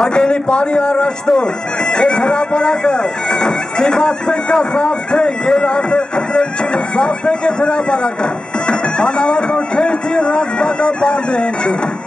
Արգելի բարի առաջնորդ, այդ հրապարակը ստիպացնենք կա զավթենք, էլ արդեն խտրել չինի, զավթենք այդ հրապարակը, անավարդ որ քերթի ռազմական բարդ է հենչում։